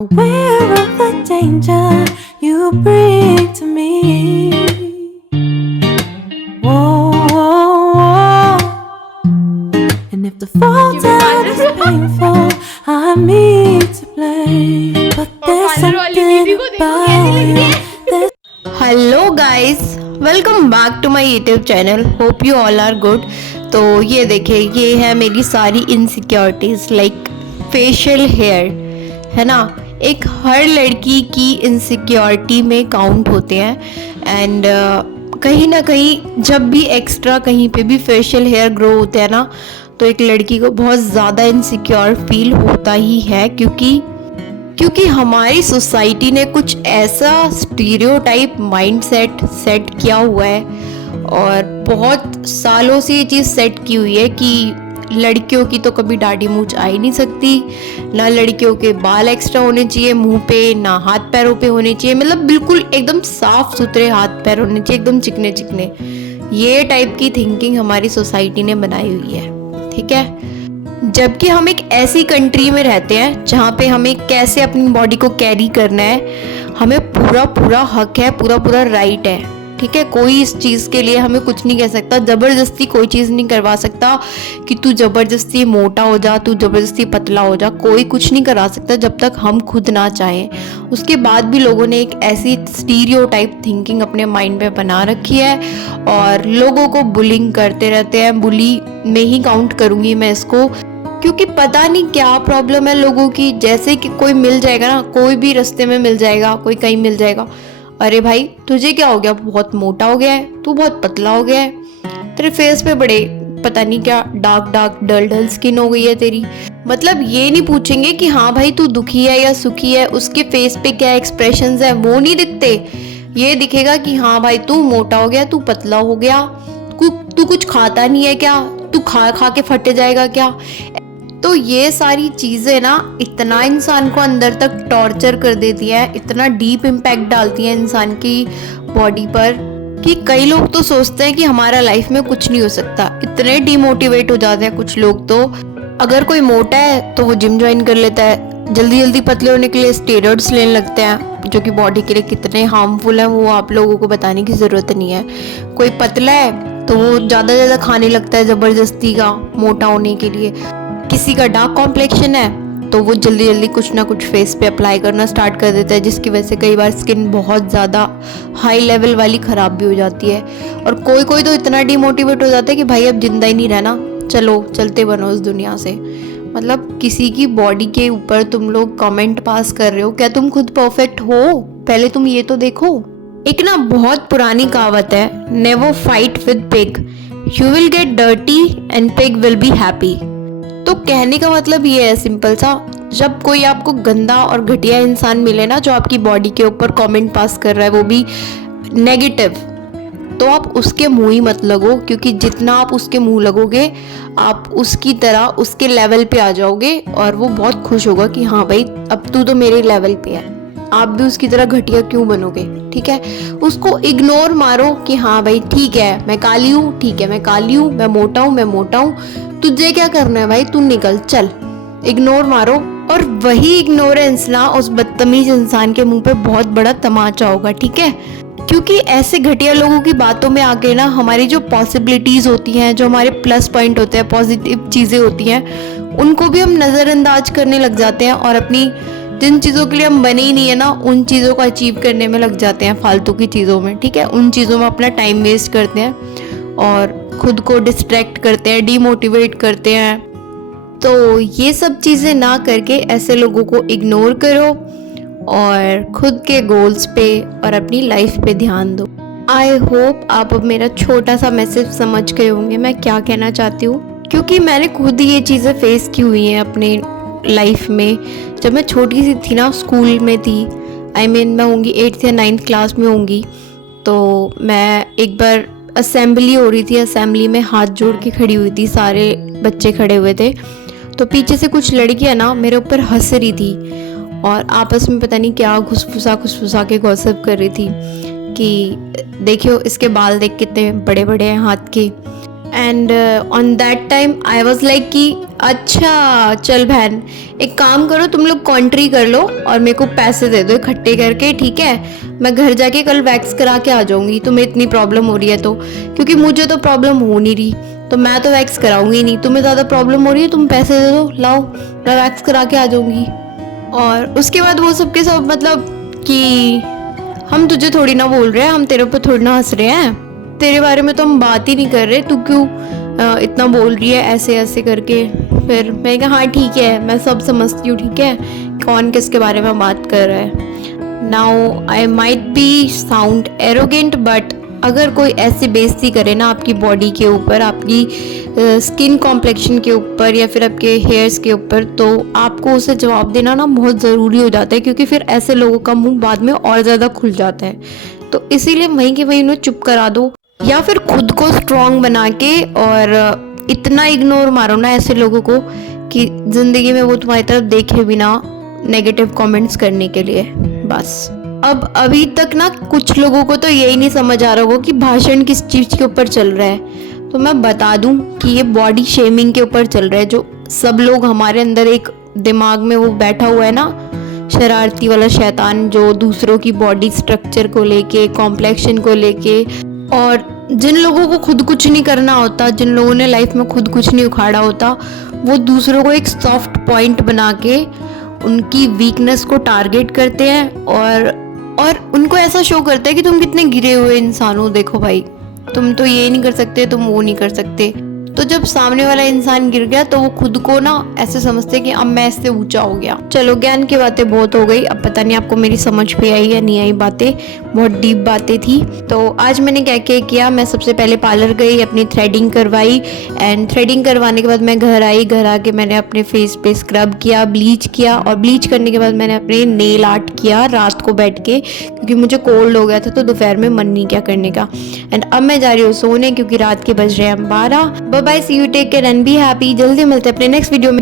Aware of the danger you bring to me. Whoa, whoa, whoa. And if the fall down is painful, I'm me to blame. But there's something about you. Hello guys, welcome back to my YouTube channel. Hope you all are good. तो ये देखिए, ये है मेरी सारी insecurities like facial hair, है ना। एक हर लड़की की इनसिक्योरिटी में काउंट होते हैं एंड कहीं ना कहीं जब भी एक्स्ट्रा कहीं पे भी फेशियल हेयर ग्रो होते हैं ना, तो एक लड़की को बहुत ज़्यादा इनसिक्योर फील होता ही है, क्योंकि हमारी सोसाइटी ने कुछ ऐसा स्टीरियोटाइप माइंडसेट सेट किया हुआ है और बहुत सालों से ये चीज़ सेट की हुई है कि लड़कियों की तो कभी दाढ़ी मूंछ आ ही नहीं सकती, ना लड़कियों के बाल एक्स्ट्रा होने चाहिए मुंह पे, ना हाथ पैरों पे होने चाहिए, मतलब बिल्कुल एकदम साफ सुथरे हाथ पैर होने चाहिए, एकदम चिकने चिकने। ये टाइप की थिंकिंग हमारी सोसाइटी ने बनाई हुई है, ठीक है। जबकि हम एक ऐसी कंट्री में रहते हैं जहाँ पे हमें कैसे अपनी बॉडी को कैरी करना है, हमें पूरा पूरा हक है, पूरा पूरा राइट है, ठीक है। कोई इस चीज़ के लिए हमें कुछ नहीं कह सकता, ज़बरदस्ती कोई चीज़ नहीं करवा सकता कि तू ज़बरदस्ती मोटा हो जा, तू ज़बरदस्ती पतला हो जा, कोई कुछ नहीं करा सकता जब तक हम खुद ना चाहें। उसके बाद भी लोगों ने एक ऐसी स्टीरियोटाइप थिंकिंग अपने माइंड में बना रखी है और लोगों को बुलिंग करते रहते हैं। बुली में ही काउंट करूँगी मैं इसको, क्योंकि पता नहीं क्या प्रॉब्लम है लोगों की। जैसे कि कोई मिल जाएगा ना, कोई भी रास्ते में मिल जाएगा, कोई कहीं मिल जाएगा, अरे भाई तुझे क्या हो गया, बहुत मोटा हो गया है, तू बहुत पतला हो गया है, तेरे फेस पे बड़े पता नहीं क्या डार्क डार्क डल डल स्किन हो गई है तेरी। मतलब ये नहीं पूछेंगे कि हाँ भाई तू दुखी है या सुखी है, उसके फेस पे क्या एक्सप्रेशंस है वो नहीं दिखते। ये दिखेगा कि हाँ भाई तू मोटा हो गया, तू पतला हो गया, तू कुछ खाता नहीं है क्या, तू खा खा के फटे जाएगा क्या। तो ये सारी चीज़ें ना इतना इंसान को अंदर तक टॉर्चर कर देती है, इतना डीप इम्पैक्ट डालती है इंसान की बॉडी पर कि कई लोग तो सोचते हैं कि हमारा लाइफ में कुछ नहीं हो सकता। इतने डिमोटिवेट हो जाते हैं कुछ लोग तो। अगर कोई मोटा है तो वो जिम ज्वाइन कर लेता है, जल्दी जल्दी पतले होने के लिए स्टेरॉइड्स लेने लगते हैं, जो कि बॉडी के लिए कितने हार्मफुल हैं वो आप लोगों को बताने की ज़रूरत नहीं है। कोई पतला है तो वो ज़्यादा खाने लगता है ज़बरदस्ती का मोटा होने के लिए। किसी का डार्क कॉम्प्लेक्शन है तो वो जल्दी जल्दी कुछ ना कुछ फेस पे अप्लाई करना स्टार्ट कर देता है, जिसकी वजह से कई बार स्किन बहुत ज़्यादा हाई लेवल वाली ख़राब भी हो जाती है। और कोई कोई तो इतना डिमोटिवेट हो जाता है कि भाई अब जिंदा ही नहीं रहना, चलो चलते बनो इस दुनिया से। मतलब किसी की बॉडी के ऊपर तुम लोग कमेंट पास कर रहे हो, क्या तुम खुद परफेक्ट हो? पहले तुम ये तो देखो। एक ना बहुत पुरानी कहावत है, never fight with pig, you will get dirty and pig will be happy. तो कहने का मतलब ये है सिंपल सा, जब कोई आपको गंदा और घटिया इंसान मिले ना जो आपकी बॉडी के ऊपर कमेंट पास कर रहा है वो भी नेगेटिव, तो आप उसके मुंह ही मत लगो, क्योंकि जितना आप उसके मुंह लगोगे आप उसकी तरह उसके लेवल पे आ जाओगे और वो बहुत खुश होगा कि हाँ भाई अब तू तो मेरे लेवल पे है, आप भी उसकी तरह घटिया क्यों बनोगे, ठीक है। उसको इग्नोर मारो कि हाँ भाई ठीक है मैं काली हूँ, ठीक है मैं काली हूँ, मैं मोटा हूँ, मैं मोटा हूँ, तुझे क्या करना है भाई, तू निकल चल, इग्नोर मारो। और वही इग्नोरेंस ना उस बदतमीज इंसान के मुंह पे बहुत बड़ा तमाचा होगा, ठीक है। क्योंकि ऐसे घटिया लोगों की बातों में आके ना हमारी जो पॉसिबिलिटीज होती हैं, जो हमारे प्लस पॉइंट होते हैं, पॉजिटिव चीज़ें होती हैं, उनको भी हम नज़रअंदाज करने लग जाते हैं और अपनी जिन चीज़ों के लिए हम बने ही नहीं है ना उन चीज़ों को अचीव करने में लग जाते हैं, फालतू की चीज़ों में, ठीक है। उन चीज़ों में अपना टाइम वेस्ट करते हैं और खुद को डिस्ट्रैक्ट करते हैं, डीमोटिवेट करते हैं। तो ये सब चीज़ें ना करके ऐसे लोगों को इग्नोर करो और खुद के गोल्स पे और अपनी लाइफ पे ध्यान दो। आई होप आप अब मेरा छोटा सा मैसेज समझ गए होंगे मैं क्या कहना चाहती हूँ, क्योंकि मैंने खुद ये चीज़ें फेस की हुई हैं अपने लाइफ में। जब मैं छोटी सी थी ना, स्कूल में थी, मैं होंगी 8th या 9th क्लास में होंगी, तो मैं एक बार असेंबली हो रही थी, असेंबली में हाथ जोड़ के खड़ी हुई थी, सारे बच्चे खड़े हुए थे, तो पीछे से कुछ लड़कियां ना मेरे ऊपर हंस रही थी और आपस में पता नहीं क्या घुसफुसा के गॉसिप कर रही थी कि देखियो इसके बाल देख कितने बड़े बड़े हैं हाथ के। And on that time I was like कि अच्छा चल बहन, एक काम करो, तुम लोग कॉन्ट्री कर लो और मेरे को पैसे दे दो इकट्ठे करके, ठीक है? मैं घर जाके कल वैक्स करा के आ जाऊंगी, तुम्हें इतनी प्रॉब्लम हो रही है तो, क्योंकि मुझे तो प्रॉब्लम हो नहीं रही, तो मैं तो वैक्स कराऊंगी नहीं। तुम्हें ज़्यादा प्रॉब्लम हो रही है, तुम पैसे दे दो, लाओ मैं वैक्स करा के आ जाऊंगी। और उसके बाद वो सब के सब मतलब कि हम तुझे थोड़ी ना बोल रहे हैं, हम तेरे ऊपर थोड़ी ना हंस रहे हैं, तेरे बारे में तो हम बात ही नहीं कर रहे, तू क्यों इतना बोल रही है ऐसे ऐसे करके। फिर मैंने कहा हाँ ठीक है, मैं सब समझती हूँ, ठीक है, कौन किसके बारे में बात कर रहा है। Now I might be sound arrogant, but अगर कोई ऐसे बेइज्जती करे ना आपकी बॉडी के ऊपर, आपकी स्किन कॉम्प्लेक्शन के ऊपर या फिर आपके हेयर्स के ऊपर, तो आपको उसे जवाब देना ना बहुत ज़रूरी हो जाता है, क्योंकि फिर ऐसे लोगों का मुंह बाद में और ज़्यादा खुल जाता है। तो इसीलिए वहीं के वहीं उन्हें चुप करा दो, या फिर खुद को स्ट्रॉन्ग बना के और इतना इग्नोर मारो ना ऐसे लोगों को कि ज़िंदगी में वो तुम्हारी तरफ देखे बिना नेगेटिव कमेंट्स करने के लिए। बस अब अभी तक ना कुछ लोगों को तो यही नहीं समझ आ रहा होगा कि भाषण किस चीज़ के ऊपर चल रहा है। तो मैं बता दूं कि ये बॉडी शेमिंग के ऊपर चल रहा है, जो सब लोग हमारे अंदर एक दिमाग में वो बैठा हुआ है ना शरारती वाला शैतान, जो दूसरों की बॉडी स्ट्रक्चर को लेके, कॉम्प्लेक्शन को लेके, और जिन लोगों को खुद कुछ नहीं करना होता, जिन लोगों ने लाइफ में खुद कुछ नहीं उखाड़ा होता, वो दूसरों को एक सॉफ्ट पॉइंट बना के उनकी वीकनेस को टारगेट करते हैं और उनको ऐसा शो करते हैं कि तुम कितने गिरे हुए इंसान हो, देखो भाई तुम तो ये नहीं कर सकते, तुम वो नहीं कर सकते। तो जब सामने वाला इंसान गिर गया तो वो खुद को ना ऐसे समझते कि अब मैं इससे ऊंचा हो गया। चलो ज्ञान की बातें बहुत हो गई, अब पता नहीं आपको मेरी समझ पे आई या नहीं आई, बातें बहुत डीप बातें थी। तो आज मैंने क्या क्या किया, मैं सबसे पहले पार्लर गई, अपनी थ्रेडिंग करवाई, एंड थ्रेडिंग करवाने के बाद मैं घर आई, घर आके मैंने अपने फेस पे स्क्रब किया, ब्लीच किया, और ब्लीच करने के बाद मैंने अपने नेल आर्ट किया रात को बैठ के, क्योंकि मुझे कोल्ड हो गया था तो दोपहर में मन नहीं किया करने का। एंड अब मैं जा रही हूँ सोने, क्योंकि रात के बज रहे हैं 12। Bye bye, see you, take care and be happy. जल्दी मिलते हैं अपने नेक्स्ट वीडियो में।